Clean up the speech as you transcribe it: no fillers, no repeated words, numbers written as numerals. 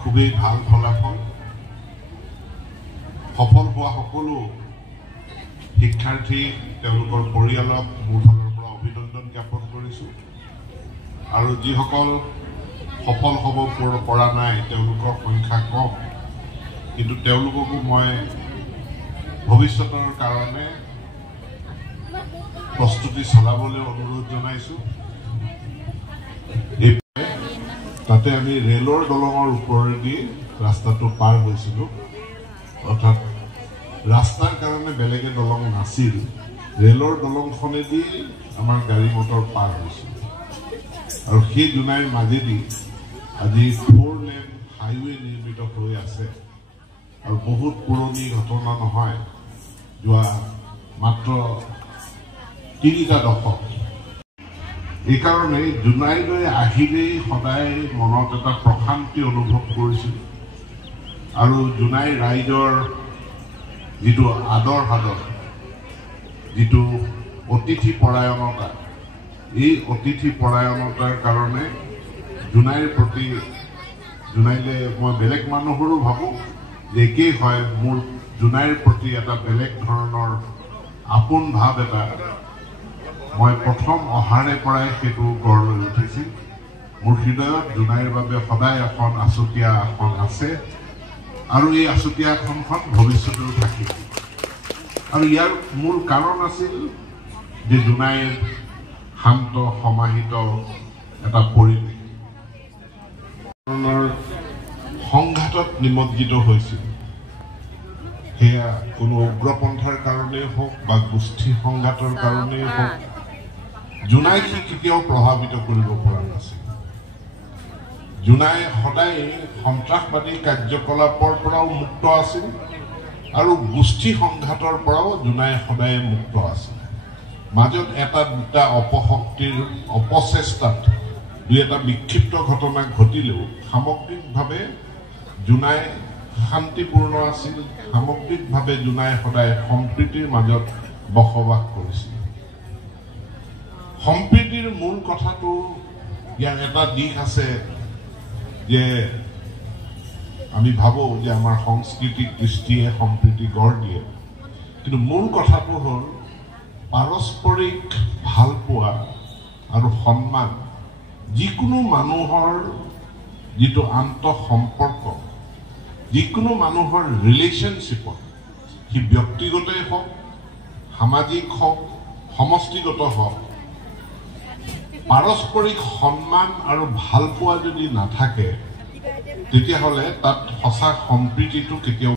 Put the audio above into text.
খুবই ভাল ফলাফল সফল হোৱা সকলো শিক্ষাৰ্থী তেওঁলোকৰ পৰিয়ালক মোৰ ফালৰ পৰা অভিনন্দন জ্ঞাপন কৰিছো আৰু যিসকল সফল হ'ব পৰা নাই তেওঁলোকৰ সংখ্যা কম কিন্তু তেওঁলোককো মই ভৱিষ্যতৰ কাৰণে প্ৰস্তুতি চলাবলৈ অনুৰোধ জনাইছো তাতে আমি ৰেলৰ দলঙৰ ওপৰেদি ৰাস্তাটো পাৰ হৈছিলোঁ অৰ্থাৎ ৰাস্তাৰ কাৰণে বেলেগে দলং নাছিল ৰেলৰ দলংখনেদি আমাৰ গাড়ী মটৰ পাৰ হৈছিল আৰু সেই জুনাইৰ মাজেদি আজি 4 লেন হাইৱে নিৰ্মিত হৈ আছে আৰু বহুত পুৰণি ঘটনা নহয় যোৱা মাত্ৰ 3টা দশক এই কাৰণে জুনাইলৈ আহিলেই সদায় মনত এটা প্ৰশান্তি অনুভৱ কৰিছিল আৰু জুনাই ৰাইজৰ যিটো আদৰ সাদৰ যিটো অতিথি পৰায়ণতা এই অতিথি পৰায়ণতাৰ কাৰণে জুনাইৰ প্ৰতি জুনাইলে মই বেলেগ মানুহৰো ভাবোঁ যে একেই হয় মোৰ জুনাইৰ প্ৰতি এটা বেলেগ ধৰণৰ আপোন ভাৱ এটা মই প্ৰথম অহাৰে পৰাই সেইটো গঢ় লৈ উঠিছিল মোৰ হৃদয়ত জুনাইৰ বাবে সদায় এখন আছুতীয়া আসন আছে আৰু এই আছুতীয়া আসনখন ভৱিষ্যতেও থাকিব আৰু ইয়াৰ মূল কাৰণ আছিল যে জুনাইৰ শান্ত সমাহিত এটা পৰিৱেশ সংঘাতত নিমজ্জিত হৈছিল সেয়া কোনো উগ্ৰপন্থাৰ কাৰণেই হওক বা গোষ্ঠী সংঘাতৰ কাৰণেই হওক জুনাইক কেতিয়াও প্ৰভাৱিত কৰিব পৰা নাছিল জুনাই সদায় সন্ত্ৰাসবাদী কাৰ্যকলাপৰ পৰাও মুক্ত আছিল আৰু গোষ্ঠী সংঘাতৰ পৰাও জুনাই সদায় মুক্ত আছিল মাজত এটা দুটা অপশক্তিৰ অপচেষ্টাত দুই এটা বিক্ষিপ্ত ঘটনা ঘটিলেও সামগ্ৰিকভাৱে জোনাই শান্তিপূৰ্ণ আছিল, সামগ্ৰিকভাৱে জোনাই সদায় সম্প্ৰীতিৰ মাজত বসবাস কৰিছিল। সম্প্ৰীতিৰ মূল কথাটো ইয়াৰ এটা দিশ আছে যে আমি ভাবো যে আমাৰ সংস্কৃতি কৃষ্টিয়ে সম্প্ৰীতি গঢ় দিয়ে, কিন্তু মূল কথাটো হ'ল পাৰস্পৰিক ভালপোৱা আৰু সন্মান। যিকোনো মানুহৰ যিটো আন্তঃসম্পৰ্ক, যিকোনো মানুহৰ ৰিলেশ্যনশ্বিপত, সি ব্যক্তিগতই হওক, সামাজিক হওক, সমষ্টিগত হওক, পাৰস্পৰিক সন্মান আৰু ভালপোৱা যদি নাথাকে তেতিয়াহ'লে তাত সঁচা সম্প্ৰীতিটো কেতিয়াও